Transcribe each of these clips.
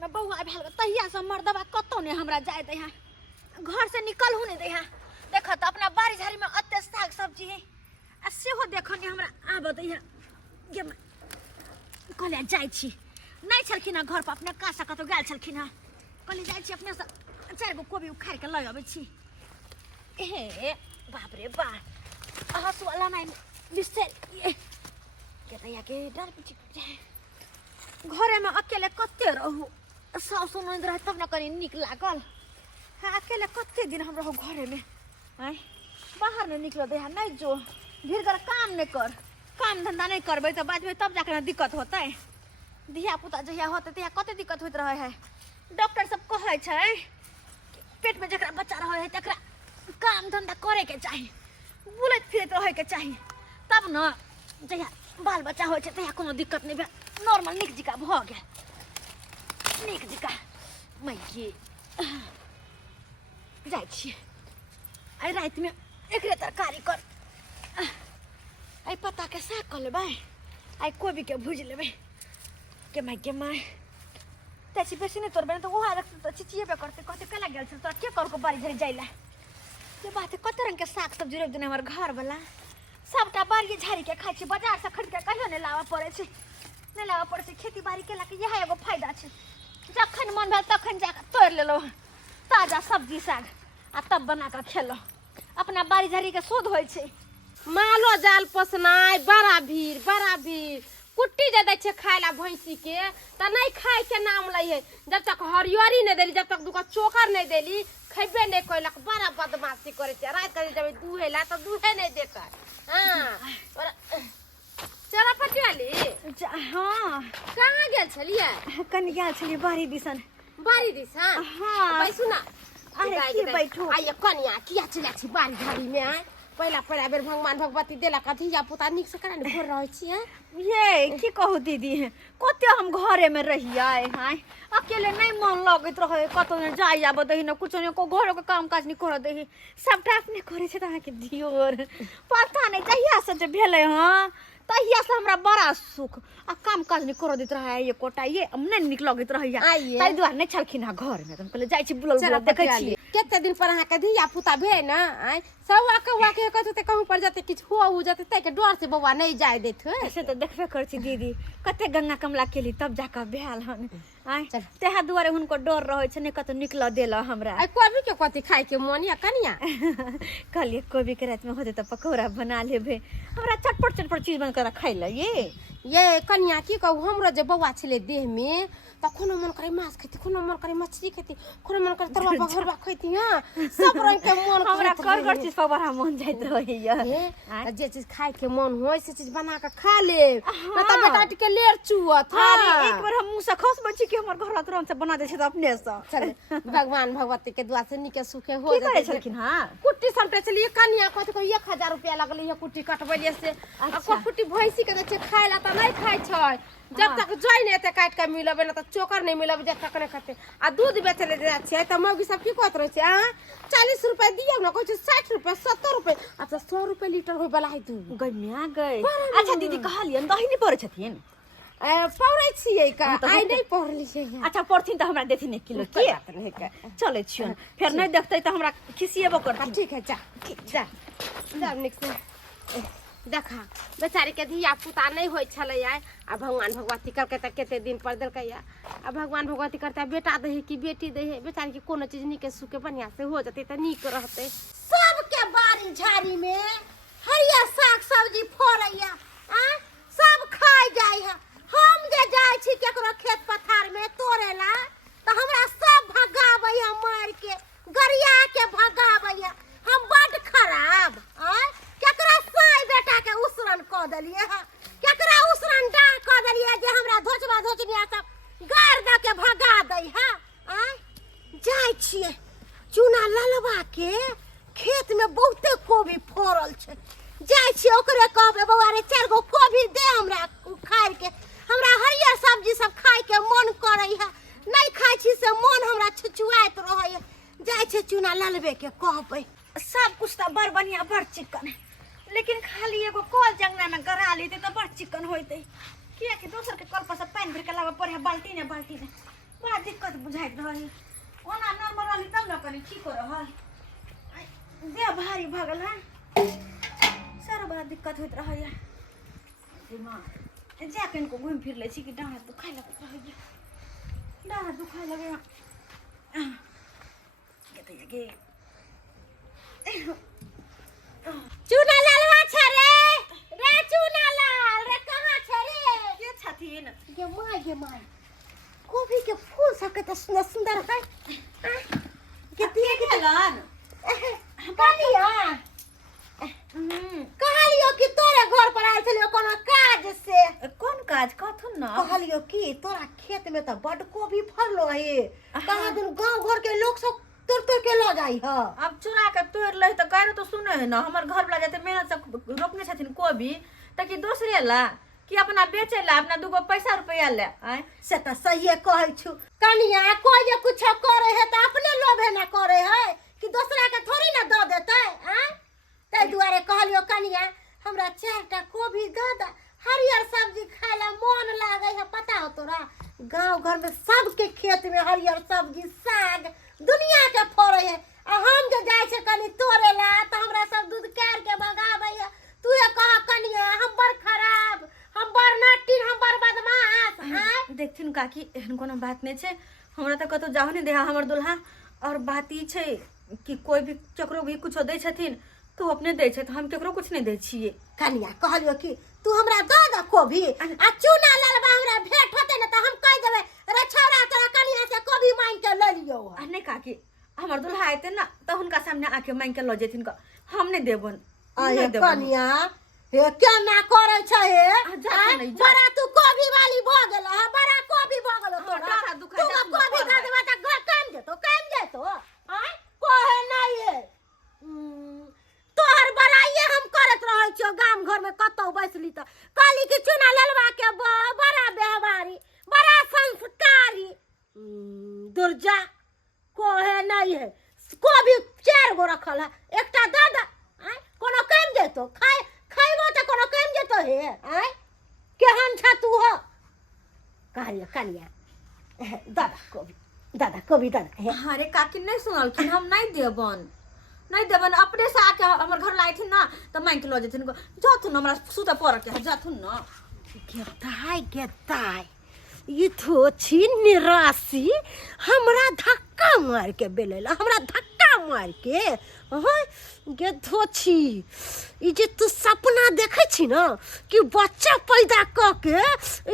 में बउआ भेल तहिया से मर्दबा कतौ ने हमरा जाय दे यहाँ घर से निकल हो नहीं दे यहाँ देख तो अपना बाड़ी झाड़ी में अत्ते साग सब्जी है आ सेहो देख ने हमरा आब दे यहाँ गे कहले जाय छी नहीं छलखिन घर पर अपने कासा कतौ गेल छलखिन कहले जाय छी अपने से 4 गो कोबी उखाड़ के लय आबै छी ए बाप रे बा हसुआला नहीं बिस्तर के तया के डर पिछ घरे में अकेले कते रहू सासु नंद रहे तब न कनी निक लागल हाँ अकेले कते दिन हम रहो घरे में आय बाहर नहीं निकल दे नहीं जो भीड़ कर काम नहीं कर काम धंधा नहीं करबे तो बाद में तब जाकर दिक्कत होता है धिया पुता जहिया होते तहिया कते दिक्कत होत रहे है डॉक्टर सब कहे छै पेट में जकरा बच्चा रहे है तकरा काम धंधा करे के चाहिए बुलत फिरत रहे के चाहिए तब न जहिया बाल बच्चा हो तहिया कोनो दिक्कत नहीं भेल नॉर्मल निक जिका भ गेल निक जिका मैगी जाय छी आई रात में एकरे तरकारी कर आई पत्ता के साग कर लेबै आई कोबी के भूज लेबै के माय तैसी बेसी नहीं तोरबे तो ओहा रख तो चिचिएबे करते कहते कला गेल छ तोरा के कर को बाड़ी झड़ी जाइला ये बात है कत रंग के साग सब्जी रोप देने हमर घर वाला सबटा बाड़ी झाड़ी के खाइ छी बाजार से खरीद के कहियो नहीं लावा पड़े छै नहीं लावा पड़े छै खेती बाड़ी केला के यह एगो फायदा छै जखन मन भेल तखन जाके तोड़ लेलो ताजा सब्जी साग आ तब बना के खेलो अपना बाड़ी झाड़ी के शुद्ध होय छै मालो जाल पोसनाय बड़ा भीड़ कुट्टी दे दै छै खाय ला भैंसी के त नहीं खाय के नाम लै है जब तक हरियरी नहीं देली जब तक दुका चोकर नहीं देली खैबे नहीं कोइलक बड़ा बदमाशी करे छै रात के जब दूहे ला तो दूहे नहीं देता हां चला पटियाली हां कहां गेल छलिए कनी गेल छलिए बाड़ी दिसन हां भाई सुना अरे की बैठो आइए कनिया किया चला छी बाड़ी झाड़ी में आय पहला बेर भगवान भगवती देला कथी या पुता निक से करा ने घर रहै छी ये की कहू दीदी कते हम घरे में रहिए हाय अकेले नहीं मन लगत रहे कतो ने जाय आब दही न कुछ ने को घरो के काम काज नहीं कर दही सबटा अपने करे छै त अहाँ के दियोर पता नहीं जहिया से जे भेले हां तहिया से हमरा बड़ा सुख आ काम काज नहीं कर देत रहे ये कोटा ये नहीं निक लगत रहे ताई दुआर नहीं छलखिन घर में हम कहले जाय छी बुलल देखै छी केते दिन पर अहाँ के धिया पुता भे ना आय सब वाके कहते कहूं पर जाते किछ हो जाते तै के डर से बौआ नहीं जाय देत से तो देखबे कर छी दीदी कते गंगा कमला केली तब जाके भेल हन आय तेहा दुआरे हुनको डर रहै छै ने कतो निकल देला हमरा आ कोबी के कथि खाय के मन या कनिया कहलिए कोबी के रात में होते त पकौड़ा बना लेबे हमरा चटपट चीज बन कर खाइ ल ये कनिया की कहू हमरो जे बौआ छले देह में त कोनो मन करे मांस खेती कोनो मन करे मछली खेती कोनो मन करे तरवा भगरवा खेती हां सब रंग के मन हमरा कर चीज पर बड़ा मन जाइत रहैया जे चीज खाय के मन होय से चीज बना के खा ले न त बेटा के लेर चुअत अरे एक बार हम मुंह से खसबै छी कि हमर घर तुरंत से बना दे छै त अपने से चल भगवान भगवती के दुआ से निके सुखे हो जाय छलखिन हां कुट्टी समटे चलिए कनिया कथि को 1000 रुपया लगले है कुट्टी कटबैले से आ कुट्टी भैंसी के दे छै खाय ला त नहीं खाय छै जब तक जोई नहीं ते काट के मिलबे न त चोकर नहीं मिलबे जब तक नहीं खाते आ दूध बेचले जाय छै त मौगी सब की कहत रहे छै हां 40 रुपया दियौ न कहै छै 60 रुपया 70 रुपया अच्छा 100 रुपया लीटर होय वाला है तू गन्या गई अच्छा दीदी कहलियन दही नहीं पड़े छथिन पौरै छियै का आइ नहीं पढ़ली छै अच्छा पढ़थिन त हमरा देथिन 1 किलो की बात नहीं का चले छियन फिर नहीं देखतै त हमरा खिसिएबो करथिन ठीक है जा निक से देखा बेचारी के धिया पुता नहीं होय छले आय आ भगवान भगवती करके त केते दिन पर देलकै आ भगवान भगवती करते बेटा दे कि बेटी दे बेचारी के कोनो चीज निके सुके बढ़िया से हो जते त निक रहते सबके बाड़ी झाड़ी में हरियर साग सब्जी फरैया आ सब खाय जाय है हम जे जाय छी केकरो खेत पथार में तोड़ेला त हमरा सब भगाबै है मार के गरिया के भगाबै है हम बड खराब आ केकरा साई बेटा के उसरन क देलिए केकरा उसरन डाल क देलिए जे हमरा धोचबा धोचनिया सब गार द के भगा दै है आ जाय छिए चूना ललवा के खेत में बहुते कोबी फरल छै जाय छिए ओकरे कहबे बौआ रे 4 गो कोबी दे हमरा उखाड़ के हमरा हरियर सब्जी सब खाय के मन करे है नहीं खाय छी से मन हमरा छुछुआइत रहै है जाय छै चूना ललवे के कहबै सब कुछ त बड़ बढ़िया बड़ चिकन लेकिन खाली एगो कल जंगना में गरा लेते तो बड़ चिकन होते किया कि दोसर के कल पर से पानी भर के लावे पड़े बाल्टी ने बड़ा दिक्कत बुझाइत रही ओना नॉर्मल वाली तब न करी ठीक हो रहल देह भारी भगल है सारा बड़ा दिक्कत होइत रहै है दिमाग जाके इनको घूम फिर ले छी कि डाँड़ दुखाए लगत रहै है डाँड़ दुखाए लगे गे चूना लालवा छ रे चूना लाल रे कहाँ छ रे के छथिन गे माय गोभी के फूल सब के त सुंदर सुंदर है के दिए गेलन कनिया कहलियो कि तोरे घर पर आयल छलियो कोनो काज से कौन काज कथुन न कहलियो कि तोरा खेत में त बड गोभी फरलो है कहाँ दिन गांव घर के लोग सब तोड़ के लो जाई ह अब चुरा के तोड़ ले तो कह तो सुने है ना हमर घर वाला जते मेहनत से रोपने छथिन कोबी ताकि दूसरे ला कि अपना बेचे ला अपना दूगो पैसा रुपया ले आय से त सही कहै छु कनिया कोई जे कुछ करे है त अपने लोभे न करे है कि दूसरा के थोड़ी न दे देतै हैं तै दुआरे कहलियो कनिया हमरा 4टा कोबी दे दे हरियर सब्जी खाइला मन लागे है पता हो तोरा गांव घर में सबके खेत में हरियर सब्जी साग दुनिया के फरे है आ हम जे जाय छे कनी तोरे ला त हमरा सब दूध कार के भगाबै है तू ये कह कनिया हम बड़ खराब हम बड़ नटी हम बड़ बदमाश हैं देखथिन काकी एहन कोनो बात नहीं छे हमरा त कतो जाहो नहीं देहा हमर दुल्हा और बात ई छे कि कोई भी चकरो भी कुछ दै छथिन तू अपने दै छे त हम केकरो कुछ नहीं दै छिए कनिया कहलियो कि तू हमरा दे कोबी आ चूना लालबा हमरा भेंट होते न त हम कह देबे रे छोरा तोरा कनिया से कोबी मांग के ले लियो नहीं काकी हमर दुल्हा आते ना त हुनका सामने आके मांग के ल जेथिन का हम नहीं देबन अरे कनिया हे क्या ना करे छे हे बड़ा तू कोबी वाली भ गेल है बड़ा कोबी भ गेल तोरा तू कोबी दे देबा त घर काम जेतो हैं कोहे नहीं है तोहर बड़ाइए हम करत रहै छियो गाम घर में कतौ बैसली त काली की चुना ललवा के बड़ा व्यवहारी बड़ा संस्कारी दुर्जा कोहे नहीं है कोबी 4 गो रखल है एकटा दादा हैं कोनो काम जेतो खाइबो त कोनो काम जेतो हे हैं केहन छ तू हो कहलियो कनिया दादा कोबी दादा अरे काकी नहीं सुनल कि हम नहीं देबन अपने से आके हमर घर लाइथिन ना त मांग के ल जेथिन जथुन हमरा सुता पर के जथुन न गेताई ये तो छी निराशी हमरा धक्का मार के बेलेला हमरा धक्का मार के हां गे धोछी ई जे तू सपना देखे छी ना कि बच्चा पैदा क के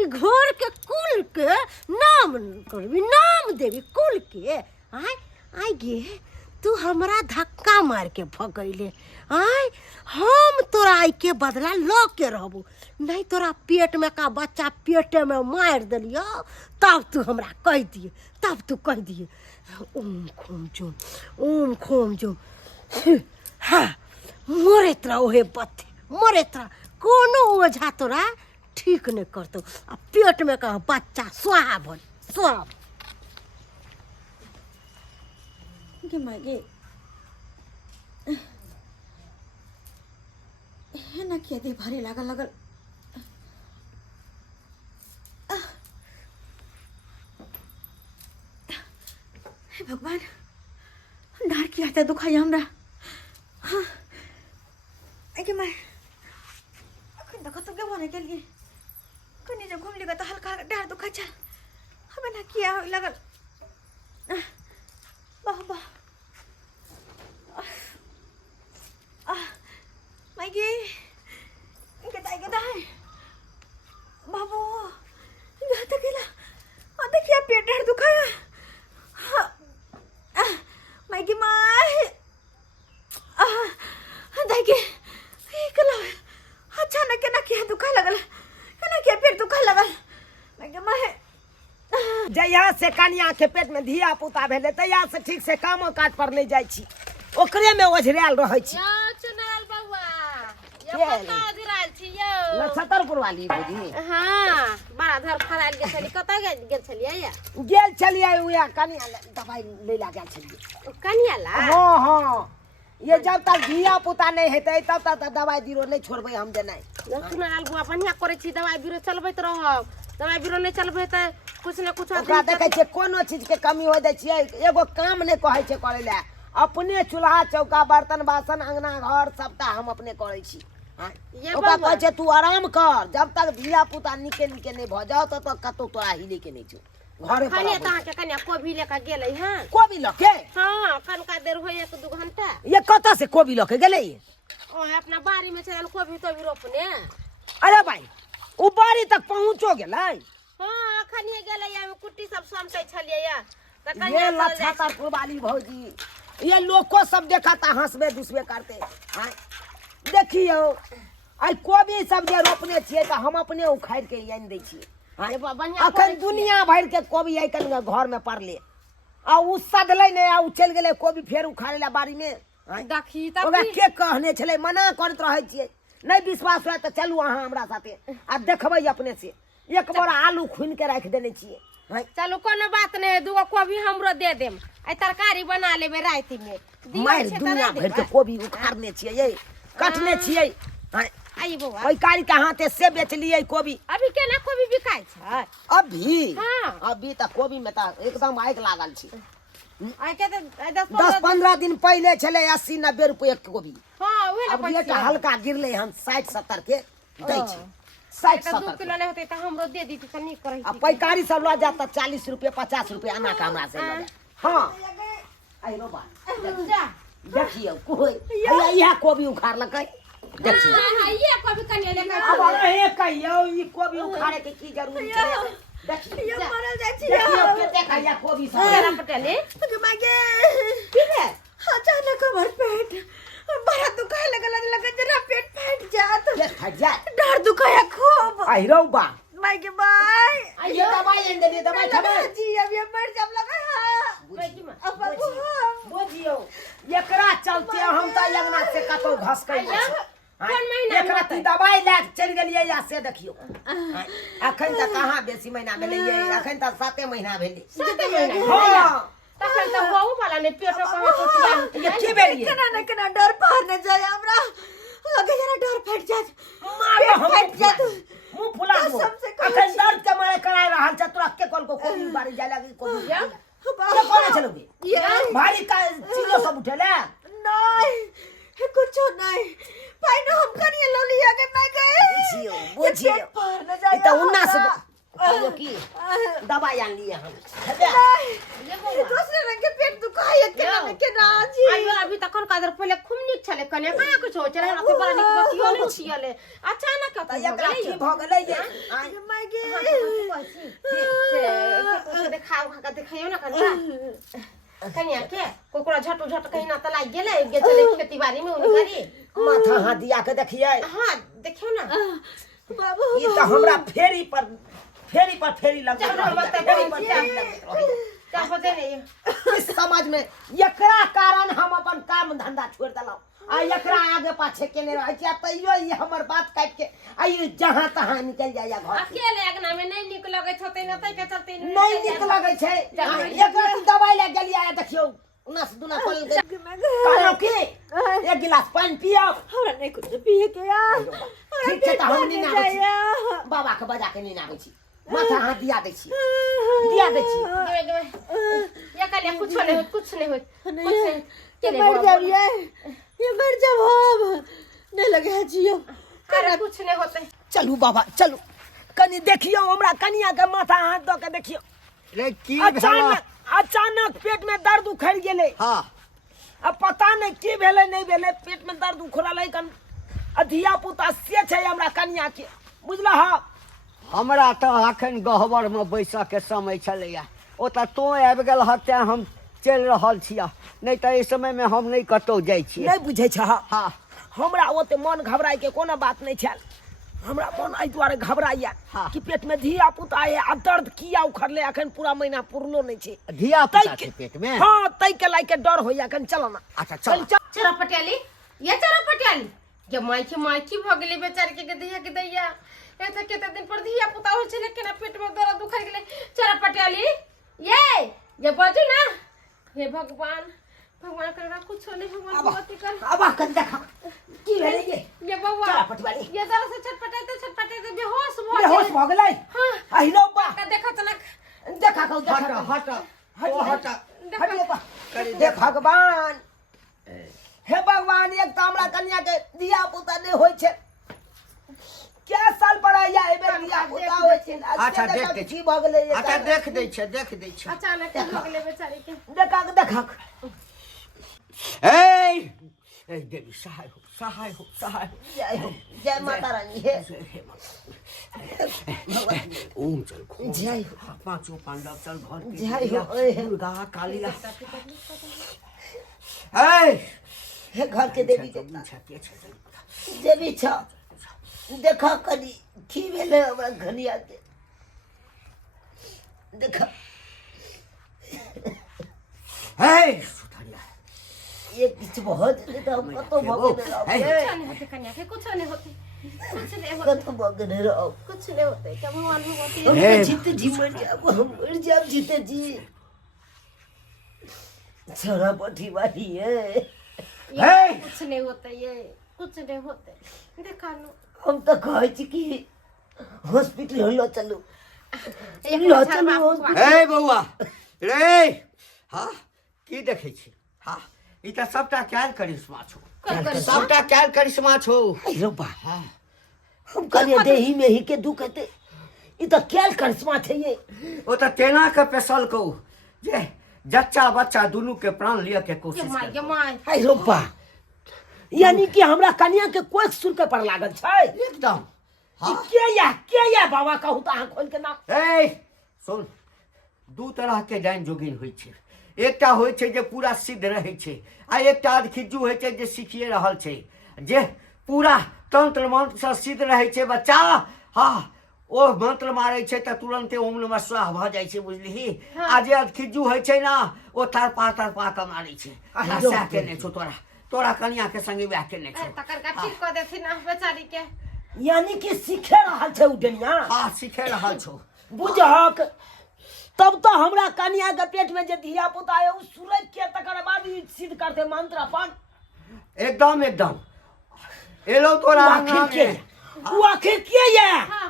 ई घर के कुल के नाम करबी नाम देबी कुल के आय गे तू हमरा धक्का मार के भगैले आय हम तोरा आई के बदला लो के रहबो नहीं तोरा पेट में का बच्चा पेटे में मार देलियो तब तू हमरा कह दिए ओम खोम जुम हाँ मोरे तरा ओहे बत्ते मोरे तरा कोनो ओझा तोरा ठीक नहीं करतो आ पेट में का बच्चा स्वाहा के मागे है ना के दे भरे लगल हे भगवान डार की आता दुखाई हमरा हाँ के मैं अखन तक तो गवाने के लिए कनी जब घूम लेगा तो हल्का डार दुखा चल हमें ना किया लगल बाबा माइगे गदाई बाबू यहाँ तक गेला देखिए पेट डार दुखाया माइगे माय देखिए कला अचानक ना क्या दुखा लगल ना क्या पेट दुखा लगल माइगे माय जहिया से कनिया के पेट में धिया पुता भेले तहिया से ठीक से कामो काज पर नहीं जाय छी ओकरे में ओझराल रहै छी चुनाल बउआ के कतौ ओझराल छी यो नक्षत्रपुर वाली दीदी हां बड़ा धर फराल गेल छली कतौ गेल छलियै या गेल छलियै उया कनिया दवाई ले ला गेल छलियै कनिया ला हां ये जब तक धिया पुता नहीं हेतै तब तक दवाई बीरो नहीं छोड़बै हम जे नहीं चुनाल बउआ बढ़िया करे छी दवाई बीरो चलबैत रहब दवाई बीरो नहीं चलबै त कुछ ना कुछ ओकरा देखै छियै कोनो चीज के कमी हो दै छियै एगो काम नहीं कहै छै करे ले अपने चूल्हा चौका बर्तन बासन अंगना घर सबटा हम अपने करै छी ये ओकरा बउआ। कहै छै तू आराम कर जब तक धिया पुता निके निके नहीं भ जाओ तब तक कतौ तोरा हिले के नहीं छौ घरे पर खाने आबै तहाँ के कन्या कोबी लेकर गेलै हैं कोबी लके हाँ कनका देर हो 1-2 घंटा ये कतऽ से कोबी लके गेलै ओए अपना बाड़ी में चल कोबी तोबी रोपने अरे भाई उ बाड़ी तक पहुंचो गेलै हाँ अखनिए गेलै या कुट्टी सब समसै छलिए या त ये कन्या चल लच्छा जाइ छै। तर वाली भौजी ये लोको सब देखता हंसबे दुसबे करते हाँ? देखियो आई कोबी सब जे रोपने छियै त हम अपने उखाड़ के आनि दै छियै हाँ? ये बढ़िया अखन करै छियै। दुनिया भर के कोबी आई कन घर में पड़ले आ उ सधलै ने आ उ चल गेलै कोबी फेर उखाड़े ला बाड़ी में हाँ? देखी तब ओकरा की- के कहने छलै मना करत रहै छियै नहीं विश्वास हुआ तो चलू अहाँ हमरा साथे आ देखबै अपने से एक बार आलू खुनि के राख देने छियै हाँ? चलू कोनो बात नहीं 2 कोबी हमरो दे देम आई तरकारी बना लेबे राति में दिया मारि छै त दुनिया दे भर देबै। के कोबी उखाड़ने छियै ये कटने छियै हाँ? आई बउआ ओइ कारी के हाथे से बेचलियै कोबी अभी केना कोबी बिकाय छै अभी हाँ। अभी तक कोबी में त एकदम आगि लागल छै आई के 10-15 10-15 दिन पहले छलै 80-90 रुपए के कोबी हां उहे अब ना रेट हल्का गिरले हम 60-70 के दै छै पैसा 2 60-70 किलो नहीं होते त हमरो दे दी त नीक रही आ पैकारी सब लऽ जाता 40 रुपए 50 रुपए आना का हमरा से लऽ जाए हाँ आई रो बा जा देखियो कोई यह कोबी उखाड़लकै देखियो हां ये कोबी कने लेकर अब अरे कहियो ई कोबी उखाड़े के की जरूरी छै देखियो ये मरल जाइ छी देखियो कते कहिया कोबी सब तेरा पटेली मागे की रे अचानक हमर पेट बड़ा दुखाए लगल लगे जरा पेट फट जात ये फट जाए डर दुखाया खूब आई रो बा मागे बाय आई ये दवाई एन दे दवाई खबे जी अब ये मर जब लगा बेटी में अब बाबू बुझियो एकरा चलते हम त लगना से कतौ घसकै कोन महीना में एकरा ती दवाई ले चल गेलियै या से देखियो अखन तक कहाँ बेसी महीना भेलै ये अखन तक 7 महीना भेलै 7 महीना हां तखन त बहु वाला ने पेटो कहाँ टूटिया ये की भेलियै केना न केना डर पार न जाय हमरा लगे जरा डर फट जात मारो हम फट जात मुंह फुला दो सबसे कहै अखन दर्द के मारे कराय रहल छ तोरा के कोन को कोबी बारी जाय लगी कोबी या के कोने चलोगे ये भारी का चीलो सब उठेले नहीं कुछ नहीं पाइनो हम करिए लो लिया के मैं गए बुझियो पार न जाय ई त उन्ना से कहियो की दवाई आन लिए हम हेबे ये दूसरे रंग के पेट दुखाए केना न केना जी आइयो अभी तक कोन कादर पहले खूब नीक छले कने कहाँ कुछ हो चले हमरा से बड़ा नीक बतियो नहीं छियले अचानक त कत एकरा की भ गेलै ये मागे से देखाओ का देखाइयो ना कनिया के कोकरा झटू झट कहीं ना त लाग गेले गे चले खेती बाड़ी में उनी करी माथा हाथ दिया के देखिए हां देखियो ना बाबू ई त हमरा फेरी पर लग चल हम बता फेरी पर टाइम लगैत रहैये। क्या पता नहीं इस समाज में एकरा कारण हम अपन काम धंधा छोड़ देलहुं आ एकरा आगे पाछे केने रहै छी आ तैयो ई हमर बात काट के आ ई जहां तहां निकल जाइया घर से। अकेले अगना में नहीं निक लगे होते न तै के चलते नहीं नीक लगै छै एकरा दवाई ले गेलिया देखियो उनस दुना खोल के कहलो की एक गिलास पानी पियो हमरा नहीं कुछ पिए के यार ठीक छै त हम नीना आबै छी बाबा के बजा के नीना आबै छी माथा हाथ दिया दै छी ये कन्या कुछ नहीं हो ये मर जाओ ये मर जाओ हम नहीं लगे जियो अरे कुछ नहीं होते चलू बाबा चलू कनी देखियो हमरा कनिया के माथा हाथ दो के देखियो रे की अचानक पेट में दर्द उखड़ गेले हाँ अब पता नहीं की भेले नहीं भेले पेट में दर्द उखड़ल है कन अधिया पुता से छै हमरा कनिया के बुझला हा हमरा तो अखन गहबर में बैसऽ के समय छलैया ओतऽ तो आबि गेल हते हम चलि रहल छिया नहीं तो इस समय में हम नहीं कतौ जाइ छियै नहीं बुझे छ हाँ हमरा ओते मन घबराय के कोनो बात नहीं छल हमरा मन एहि दुआरे घबराइया हाँ। कि पेट में धिया पुता है आ दर्द किया उखड़ले अखन पूरा महीना पुरलो नहीं छै धिया पुता के पेट में हाँ तै के लायक डर होइया अखन चलो ना अच्छा चल चरा पटियाली ये चरा पटियाली ये माइकी भ गेली बेचारी के दैया ए त केते दिन पर धिया पुता हो छले केना पेट में दर्द दुखा गेले चरा पटियाली ये बाजू ना हे भगवान करेगा कुछ नहीं भगवान भगवती कर अब आकर देखा की भेले ये बउआ चरा पटवाली ये जरा से छटपटाते बेहोश बेहोश भ गेलै हां अहिलो बा का देखत ना देखा कहो हट देखा हट ओ हट हटियो बा दे भगवान हे भगवान एक तो हमरा कन्या के दिया पुता नहीं होय छे क्या साल पर आया एबे दिया पुता होय छे अच्छा देख दे की भ गेलै अच्छा देख दै छै अचानक हो गेलै बेचारी के देखा ए ए देवी सहाय हो जय माता रानी हे ओम चल जय हो पांचों पांडव चल घर के जय हो दुर्गा काली ए हे घर के देवी अच्छा देवता अच्छा देवी छ देखा कनी की भेले हमरा घनिया के देखा ए सुथरिया एक किछ बहुत तो कतो भगने कुछ नहीं होते कतो भगने रहो कुछ नहीं होते क्या भगवान भगवती हम हे। तो जीते जी मर जाब हम मर जाब जीते जी छोरा पठी वाली है हे। कुछ नहीं होते ये कुछ नहीं होते देखा लो हम तो कहे छी कि हॉस्पिटल लो चलो एक लो बार चलो बाप को ए बौआ रे हाँ की देखै छी हाँ ई त सबटा कैल करिश्मा छौ सबटा कैल करिश्मा छौ अरे बा हम कहलिए देही में ही के दुखते ई तो कैल करिश्मा छै ये ओ त तेना के पेशल को जे जच्चा बच्चा दुनू के प्राण लिय के कोशिश माय कर माय अरे बा यानी कि हमरा कन्या के कोई सुन के पर लागल छै एकदम हाँ के या बाबा कहू तो आंख खोल के नाम ए सुन दू तरह के डाइन जोगिन होइ छै एकटा होइ छै जे पूरा सिद्ध रहै छै आ एकटा अधखिज्जू होइ छै जे सिखिए रहल छै जे पूरा तंत्र मंत्र से सिद्ध रहै छै बच्चा हाँ ओ मंत्र मारै छै त तुरंते ओम नमः स्वाहा भ जाइ छै बुझलिही आ जे अधखिज्जू होइ छै ना ओ तरपा के मारै छै आ सएह केने छौ तोरा कन्या के संगे वएह केने छौ तकर का ठीक कर देथिन ना बेचारी के यानी कि सीखे रहल छै उ दुनिया हाँ सिखे रहल छौ बुझहक तब तो हमरा कन्या के पेट में जे धिया पुता है उ सुरज के तकर बाद ही सिद्ध करते मंत्र अपन एकदम एलो तोरा आखिर के आंगन उ आखिर के ये हां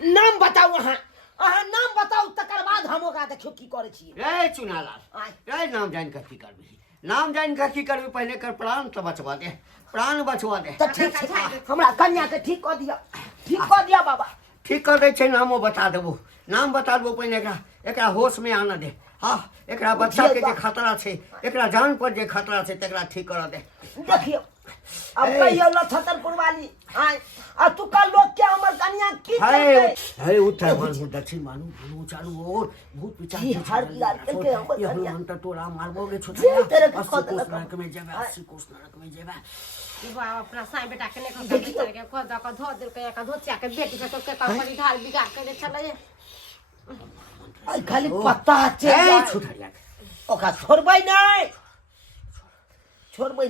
नाम बताओ अहाँ नाम बताओ तकर बाद हम ओकरा देखियो की करे छी रे चुनालाल रे नाम जान कर की करबी नाम जान कर की करबी पहले कर प्राण तो बचवा दे प्राण बचवा दे तो ठीक छै हमरा कन्या के ठीक कर दिया बाबा ठीक कर दे छै नामो बता देबो नाम बता देबो पहले एकरा होश में आना दे हाँ एकरा बच्चा के जे खतरा छै एकरा जान पर जे खतरा छै तकरा ठीक कर दे देखियो अब कहियो लछतरपुर वाली आ तू का लोग के हमर कन्या की करबै हे उत्तर मानू दक्षिण मानू चालू और भूत पिचाच जी, हर लाल के हमर ये कन्या। हम त तोरा मारबोगे जे छोटा तेरे के 80 खोद कोस लगा। नरक में जेबे 80 कोस नरक में जेबे बाबा अपना साईं बेटा के ने बेचारी के को द को धो दिल के का धोचिया के बेटी के तो के का बड़ी ढाल बिगाड़ के चले आई खाली पत्ता ए छै छुटरिया ओका छोड़बै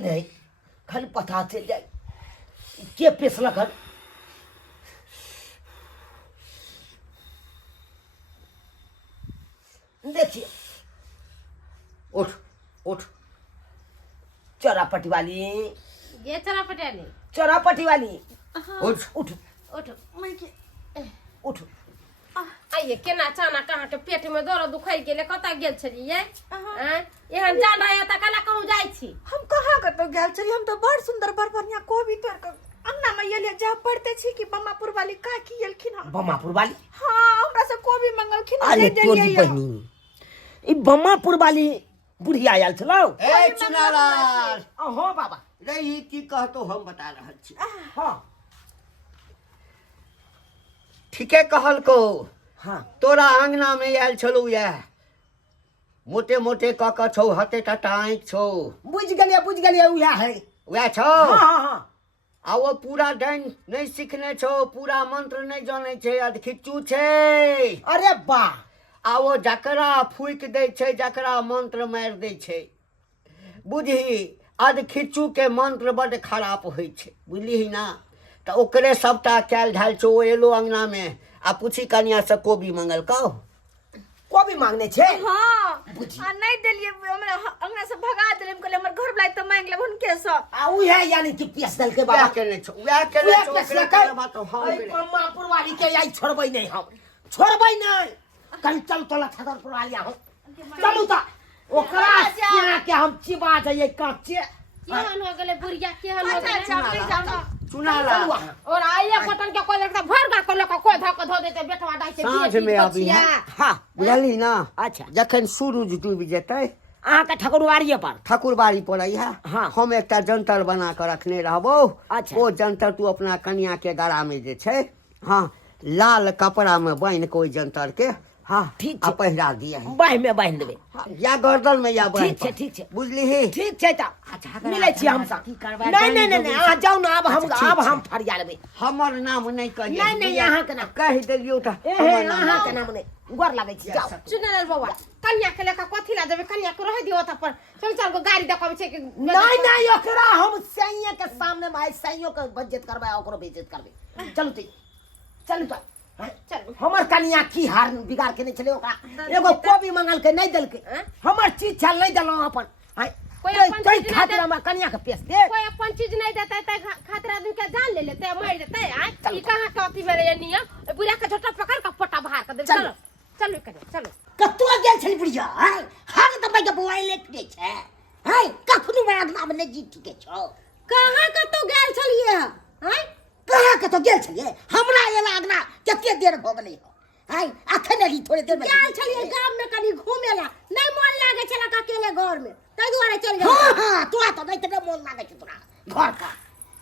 नहीं खाली पता चल जाए के पेशलक हन देखिए उठ चौरापट्टी वाली ये चला पटेली चौरापट्टी वाली उठ उठ उठ मैं के उठ आइए केना चाना कहाँ के पेट में दर्द दुखाई गेले कता गेल छलिए एहन जान रहे त कला कहूं जाई छी हम कहाँ के तो गेल छली हम तो बड़ सुंदर बड़ बढ़िया कोबी तोड़ के अंगना में ये जा पड़ते छी कि बम्मापुर वाली का की एलखिन हम बम्मापुर वाली हां हमरा से कोबी मंगलखिन अरे तोरी बहनी ई बम्मापुर वाली बुढ़िया आयल छलौ ए चुनालाल हां बाबा रे ई की कहतो हम बता रहल छी हां ठीके कहल को हां तोरा आंगना में आयल छलौ या मोटे मोटे क छौ हते टाइक छौ बुझ गेलिए उया है वह छौ हां आ वो पूरा डाइन नहीं सीखने छौ पूरा मंत्र नहीं जाने छे अधखिच्चू छे अरे बा आ वो जकरा फूक दे छे जकरा मंत्र मार दे छे बुझही अधखिच्चू के मंत्र बड़ खराब होई छे बुझली ना तो ओकरे सबटा कैल ढाल छो ओ एलो अंगना में आ पूछी कन्या से कोबी मंगल कहो कोबी मांगने छे हां बुझी। आ नहीं देलिए हमरा अंगना से भगा देले हम कहले हमर घर वाला तो मांग ले उनके से आ उया यानी कि पेश दल के वह बाबा केने छो वह केने छो पेश ओकरे लकै बात हाँ बम्मापुर वाली के आई छोड़बै नहीं हम छोड़बै नहीं कल चल तोला छतर पर आलिया हो चलू त ओकरा क्या के हम चिबा जाइए काचे केहन हो गेले बुढ़िया केहन हो गेले चुनाला और आइए कटन के कोई लगता भर का कोले को कोई धक धो देते बेटवा डाई से साँझ में अभी हाँ बुझली ना। अच्छा जखन सूरज डूब जेतै अहाँ के ठकुरवाड़िए पर ठाकुरबाड़ी पड़ै है हाँ। हम एकटा जंतर बना के रखने रहबो। अच्छा। ओ जंतर तू अपना कन्या के गला में जे छै हाँ लाल कपड़ा में बांध के ओइ जंतर के हाँ ठीक आ छै। पहिरा दिया बाह में बांध देबे या गर्दन में या बांध ठीक छै बुझली ठीक छै त मिलै छी हम सब नहीं अहाँ जाउ ना अब हम अच्छा, ठीक अब छै। हम फरिया लेबै हमर नाम नहीं कहिए नहीं अहाँ के नाम कह देलियो त एहे हमर नाम अहाँ के नाम नहीं गोर लागै छी जाउ सुनल बाबा कन्या के लेका कथि ला देबे कन्या को रह दियो त पर चल को गाड़ी देखबै छै कि नहीं ओकरा हम सैये के सामने में सैयो के बेइज्जत करबै ओकरो बेइज्जत करबै चलू त चलू त चल हमर कन्या की हार बिगाड़ के नहीं चले ओकरा एगो कोबी मंगल के नहीं देलके हमर चीज छल नहीं देलौ अपन कोई अपन कोई चीज नहीं खातिर दे- हम कन्या के पेश दे कोई अपन चीज नहीं देते त खातिर आदमी के जान ले लेते मर देते ई कहां के अथी में ये नियम बुढ़िया के झोटा पकड़ के पट्टा बाहर कर दे चलो। चलो चलो कतुआ गेल छली बुढ़िया हर दबाई के बुआई लेट के छै है कखनु में अगना में नहीं जीत के छौ कहां कतो गेल छलिए हैं कहां कतो गेल छलिए हमरा एला अगना कते देर भ गेलै है अखन एली थोड़े देर में गेल छलिए गांव में कनी घूमेला नहीं मन लागे छला अकेले घर में तै दुआरे चल गेल हां तोरा तो नहीं त मन लागे छ तोरा घर का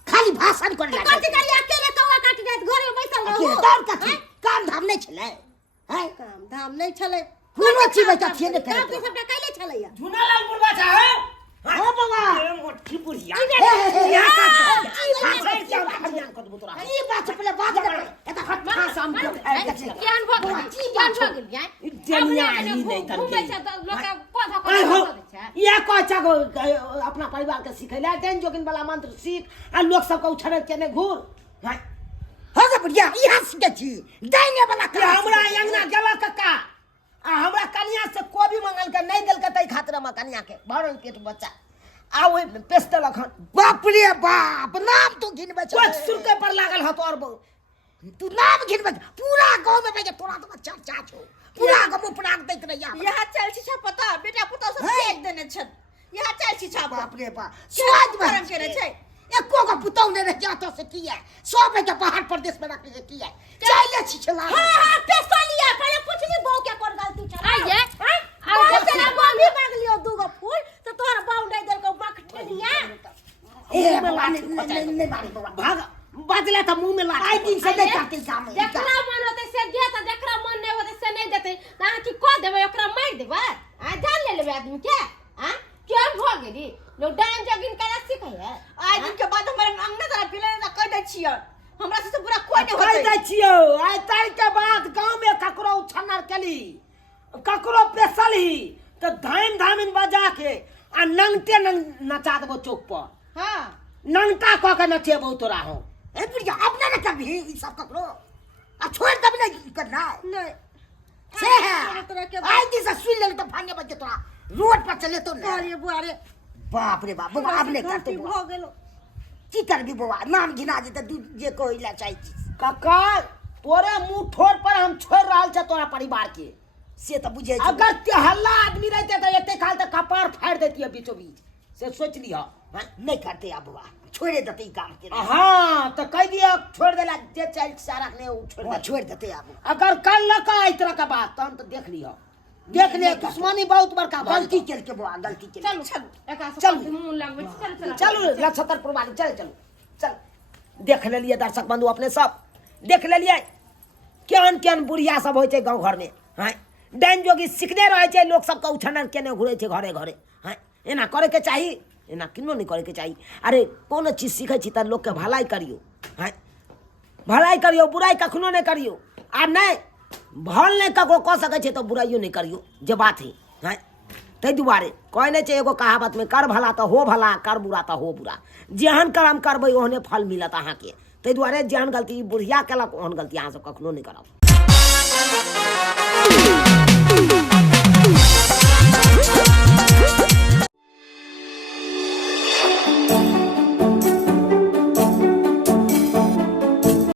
खाली भाषण करे लागे कथि करी अकेले कौआ काटि जात घर में बैसल रहू तब कथि काम धाम नहीं छले है काम धाम नहीं छले कोनो चीज में कथि नहीं करे काफी सबटा कैले छलैया झुनालाल बुढ़वा चाहे हां बाबा ए मोठी बुढ़िया ई बात पहले बात कर एता हट शाम को ज्ञान भोग ज्ञान दुनिया ही नहीं घूमे करके छै त लोग कोधा आई हो कोधा ये कोचा को अपना परिवार के सिखैला दैन जोगिन वाला मंत्र सीख आ लोग सब को उछड़े केने घूर हो जा बढ़िया यहां सीखे छी दैने वाला के हमरा अंगना गेला कक्का आ हमरा कन्या से कोबी मंगल के नहीं देल के तै खातिर हम कन्या के भरल पेट बच्चा आ ओइ पेस्टल अखन बाप रे बाप नाम तू गिनबे छ कुछ सुरते पर लागल ह तोर तू नाम गिनबे पूरा गांव में बजे तोरा तो चर्चा छौ पूरा गांव में पराग दैत रहिया यहाँ चल छी छा पता बेटा पुता सब देख देने छन यहाँ चल छी छा बाप रे बाप स्वाद परम करे छै एको को पुतौ ने रह जातो से किया सब के पहाड़ प्रदेश में रख के किया चले छी छला हां पेस्टलिया पहले पूछली बहू के कोन गलती छ आइए आ तेरा गोभी मांग लियो दूगो फूल तो तोरा बाऊ नहीं देल को मखठिया ए नहीं मारी भाग बदला त मुंह में ला आई दिन से नहीं करते काम देखरा मन होते से दे त देखरा मन नहीं होते से नहीं देते कहां की को देबे ओकरा मार देबे आ जान ले लेबे आदमी के हां केन भ गेली लोग डांस जगिन करे सिखै है आज दिन के बाद हमर अंगना तरफ पिले ना कह दै छियै हमरा से पूरा कोई नहीं कह होतै दै छियो आई तार के बाद गांव में ककरो उछनर केली ककरो पेसली तो धाम धामिन बजा के आ नंगते नचा देबो चौक पर हां नंगटा क के नचेबो तोरा हो ए बुढ़िया अपने न कभी ई सब ककरो आ छोड़ दब नहीं करना नहीं से है आई दिन से सुन ले तो भांगे बजे तोरा रोड पर चले तो ना अरे बुआ रे बाप रे बाप बाबा आपने करते भ गेलो की करबी बाबा नाम गिना जे त जे कोइला चाहिए काका तोरे मुंह ठोर पर हम छोड़ रहल छ तोरा परिवार के से त बुझे अगर ते हल्ला आदमी रहते त एते काल त कपार फाड़ देती बीचो बीच से सोच लिया नहीं करते अब बाबा छोड़े देते काम के हां तो कह दिया छोड़ देला जे चल सारा ने छोड़ देते अब अगर कल लका इस तरह का बात तहन तो देख लियो देख ले दुश्मनी बहुत बड़का गलती केल के बुआ गलती केल चलो एका चल। से मुंह लगबै चल चलो नक्षत्रपुर वाली चलो चल देख ले लिए दर्शक बंधु अपने सब देख ले लिए केहन केहन बुढ़िया सब होय छै गांव घर में हैं डाइन जोगी सिखने रहे छै लोग सबके उछनर केने घुरे छै घरे घरे हैं एना करे के चाही एना किनो नहीं करे के चाही अरे कोनो चीज सीखे छी त लोग के भलाई करियो हैं भलाई करियो बुराई कखनो नहीं करियो आ नहीं भल नहीं ककरो कह सके छै तो बुराइयो नहीं करियो जे बात है हैं तै दुआरे कहने छै एगो कहावत में कर भला तो हो भला कर बुरा तो हो बुरा जेहन कर्म करबै ओहने फल मिलत अहाँ के तै दुआरे जेहन गलती बुढ़िया केलक ओहन गलती अहाँ सब कखनो नहीं करब